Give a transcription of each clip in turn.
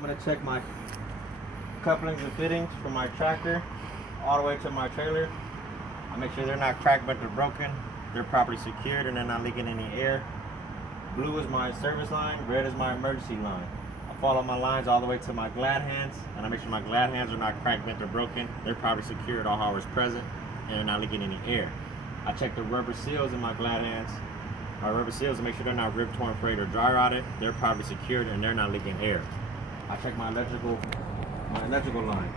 I'm gonna check my couplings and fittings from my tractor all the way to my trailer. I make sure they're not cracked, but they're broken. They're properly secured and they're not leaking any air. Blue is my service line, red is my emergency line. I follow my lines all the way to my glad hands, and I make sure my glad hands are not cracked, bent, or broken. They're properly secured, all hardware is present, and they're not leaking any air. I check the rubber seals in my glad hands. My rubber seals to make sure they're not ripped, torn, frayed, or dry rotted. They're properly secured and they're not leaking air. I check my electrical line.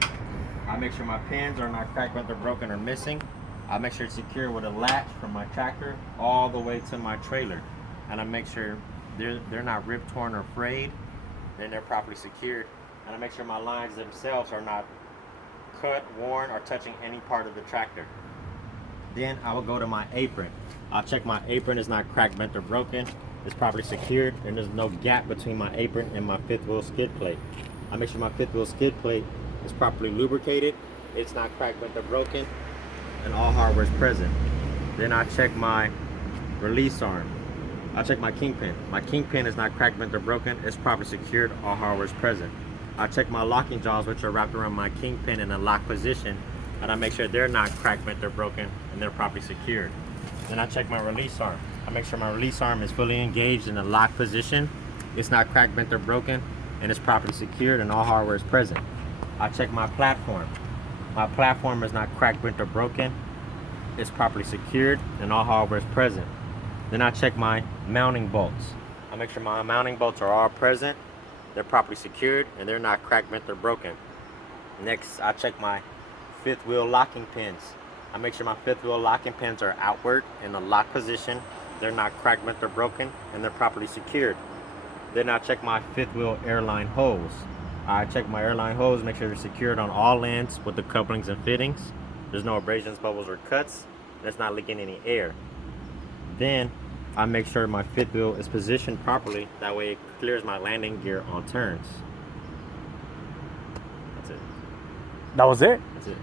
I make sure my pins are not cracked, bent, or broken, or missing. I make sure it's secure with a latch from my tractor all the way to my trailer. And I make sure they're not ripped, torn, or frayed. Then they're properly secured. And I make sure my lines themselves are not cut, worn, or touching any part of the tractor. Then I will go to my apron. I'll check my apron is not cracked, bent, or broken. It's properly secured, and there's no gap between my apron and my fifth wheel skid plate. I make sure my fifth wheel skid plate is properly lubricated. It's not cracked, bent, or broken, and all hardware is present. Then I check my release arm. I check my kingpin. My kingpin is not cracked, bent, or broken. It's properly secured. All hardware is present. I check my locking jaws, which are wrapped around my kingpin in a lock position, and I make sure they're not cracked, bent, or broken, and they're properly secured. Then I check my release arm. I make sure my release arm is fully engaged in a lock position. It's not cracked, bent, or broken, and it's properly secured, and all hardware is present. I check my platform. My platform is not cracked, bent, or broken. It's properly secured, and all hardware is present. Then I check my mounting bolts. I make sure my mounting bolts are all present. They're properly secured, and they're not cracked, bent, or broken. Next, I check my fifth wheel locking pins. I make sure my fifth wheel locking pins are outward in a lock position. They're not cracked, bent, or broken, and they're properly secured. Then I check my fifth wheel airline hose. I check my airline hose, make sure they're secured on all ends with the couplings and fittings. There's no abrasions, bubbles, or cuts, and it's not leaking any air. Then I make sure my fifth wheel is positioned properly. That way it clears my landing gear on turns. That's it. That was it? That's it.